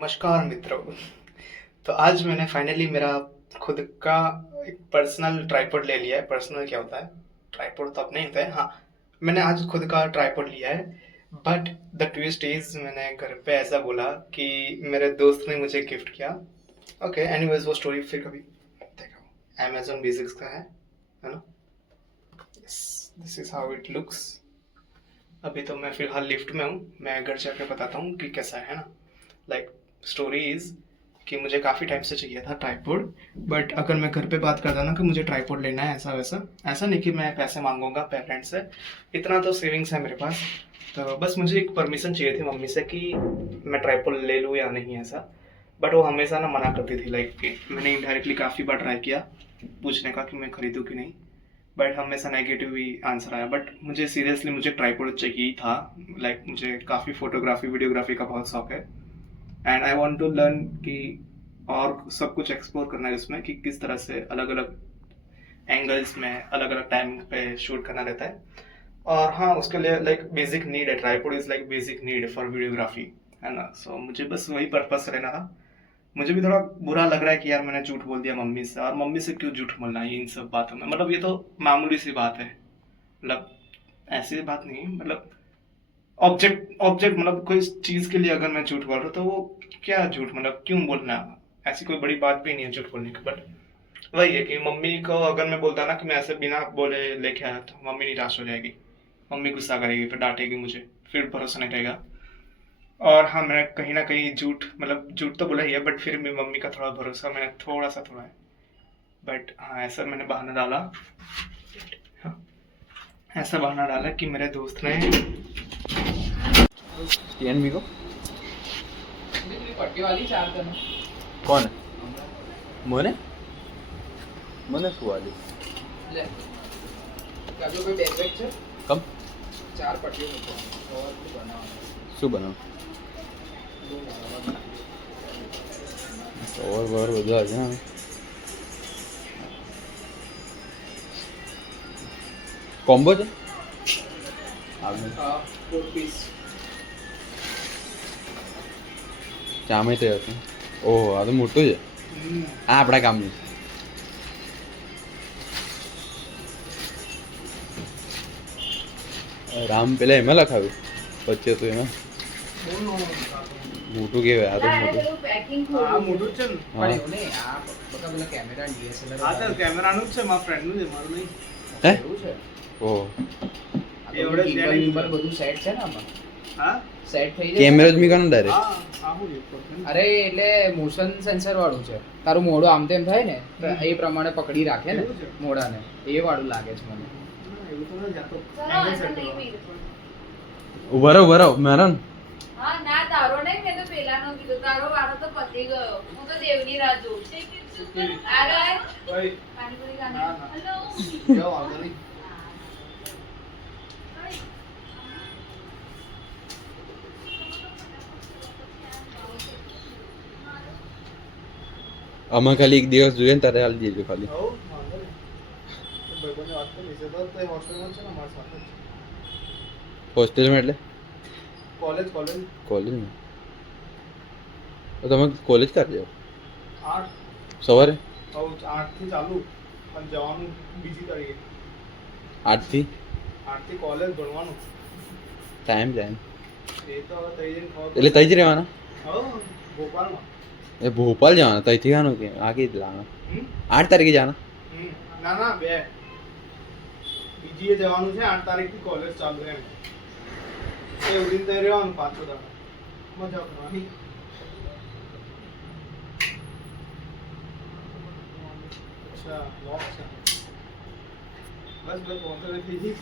नमस्कार मित्रों। तो आज मैंने फाइनली मेरा खुद का एक पर्सनल ट्राइपॉड ले लिया है। पर्सनल क्या होता है, ट्राइपॉड तो अपने ही होता है। हाँ, मैंने आज खुद का ट्राइपॉड लिया है। बट द ट्विस्ट इज, मैंने घर पे ऐसा बोला कि मेरे दोस्त ने मुझे गिफ्ट किया। ओके, एनीवेज वो स्टोरी फिर कभी देखो। अमेजोन बेसिक्स का है ना। This is how it looks. अभी तो मैं फिलहाल लिफ्ट में हूँ, मैं घर जाके बताता हूँ कि कैसा है ना। लाइक स्टोरी इज कि मुझे काफ़ी टाइम से चाहिए था ट्राइपॉड। बट अगर मैं घर पे बात करता ना कि मुझे ट्राइपॉड लेना है, ऐसा वैसा ऐसा नहीं कि मैं पैसे मांगूंगा पेरेंट्स से, इतना तो सेविंग्स है मेरे पास। तो बस मुझे एक परमिशन चाहिए थी मम्मी से कि मैं ट्राइपॉड ले लूँ या नहीं, ऐसा। बट वो हमेशा ना मना करती थी। लाइक मैंने इनडायरेक्टली काफ़ी बार ट्राई किया पूछने का कि मैं खरीदूँ कि नहीं, बट हमेशा नेगेटिव ही आंसर आया। बट मुझे सीरियसली मुझे ट्राइपॉड चाहिए ही था। लाइक मुझे काफ़ी फोटोग्राफी वीडियोग्राफी का बहुत शौक है, and I want to learn कि और सब कुछ एक्सप्लोर करना है उसमें कि किस तरह से अलग अलग एंगल्स में अलग अलग टाइम पे शूट करना रहता है। और हाँ, उसके लिए लाइक बेसिक नीड है, tripod is like basic need for videography, है ना। सो मुझे बस वही पर्पस से लेना था। मुझे भी थोड़ा बुरा लग रहा है कि यार मैंने झूठ बोल दिया मम्मी से, और मम्मी से क्यों झूठ बोलना है इन सब बातों में। मतलब ये तो मामूली सी बात है, मतलब ऐसी बात नहीं, मतलब ऑब्जेक्ट ऑब्जेक्ट मतलब कोई चीज के लिए अगर मैं झूठ बोल रहा हूँ तो वो क्या झूठ, मतलब क्यों बोलना, ऐसी कोई बड़ी बात भी नहीं है झूठ बोलने की। बट वही है कि मम्मी को अगर मैं बोलता ना कि मैं ऐसे बिना बोले लेके आया, तो मम्मी निराश हो जाएगी, मम्मी गुस्सा करेगी, फिर डांटेगी मुझे, फिर भरोसा नहीं रहेगा। और हाँ, मैंने कहीं ना कहीं झूठ, मतलब झूठ तो बोला ही है, बट फिर भी मम्मी का थोड़ा भरोसा मैंने थोड़ा है। बट हाँ, ऐसा मैंने बहाना डाला। हाँ, ऐसा बहाना डाला कि मेरे दोस्त ने टीएनबी को पट्टी वाली 4 करना कौन है? મને મને શું વાલી ले काजू कोई बैग बैग છે કમ 4 પટ્ટીઓ મૂકવાની और कुछ बनावવાનું શું બનાવ સવાર વાર બધા છે હા કોમ્બો છે આપણે હા 4 पीस ચામે તે હતું ઓહો આ તો મોટું છે આ આપણા કામનું રામ પેલા એમાં લખાવ્યું વચ્ચે તો એમાં મોટું કહેવાય આ તો મોટું આ મોટું જ છે ને। પણ એવું નહીં આ બકા પેલા કેમેરા DSLR આ તો કેમેરાનું જ છે, મારા ફ્રેન્ડનું છે, મારું નહીં। હે એવું છે ઓહો એવડે જ gimbal છે। gimbal બધું સેટ છે ને આમાં હા સેટ થઈ કેમેરો જ મીકાનો ડાયરેક્ટ હા, આવું જ છે। અરે એટલે મોશન સેન્સર વાળું છે, તારું મોઢું આમ તેમ થાય ને તો એ પ્રમાણે પકડી રાખે ને એવું છે? મોઢાને, એ વાળું લાગે છે મને। એવું તો નથી, આ તો angle set કરવાનો। ઉભા રહો મેરન હા ના, તારો નહીં, મેં તો પેલાનો કીધું, તારો વારો તો પતી ગયો, હું તો દેવની રાહ જોઉં છું। આગળ ભાઈ પાણીપુરી ખાને ના, ના। હેલો જાઓ, વાંધો નહીં। આમાં ખાલી એક દિવસ જોઈએ ને તારે હાલ દેજો ખાલી હઉ, વાંધો નહીં। તો ભાઈબંધને વાત કરી લઈશ। તો એ હોસ્ટેલમાં છે ને, મારા સાથે જ છે। હોસ્ટેલમાં એટલે કોલેજ કોલેજમાં તો તમે કોલેજ ક્યારે જાઓ 8 સવારે હઉ 8 થી ચાલુ, પણ જવાનું બીજી તારીખે। 8 થી 8 થી કોલેજ ભણવાનું। ટાઈમ એ તો હવે તઈ જઈને ખબર એટલે તઈ જ રહેવાના હઉ, ભોપાલમાં। એ ભોપાલ જવાના તઈથી આનું કે આગે જ લાવવાના હમ? 8 તારીખે જવાના ના ના, બે બીજીએ જવાનું છે। 8 તારીખથી કોલેજ ચાલુ એમ। એ ઉડીને તઈ રહેવાનું 5 દાડા, મજા કરવાની। અચ્છા, લોક છે। બસ બસ પહોંચો થઈ ગઈ।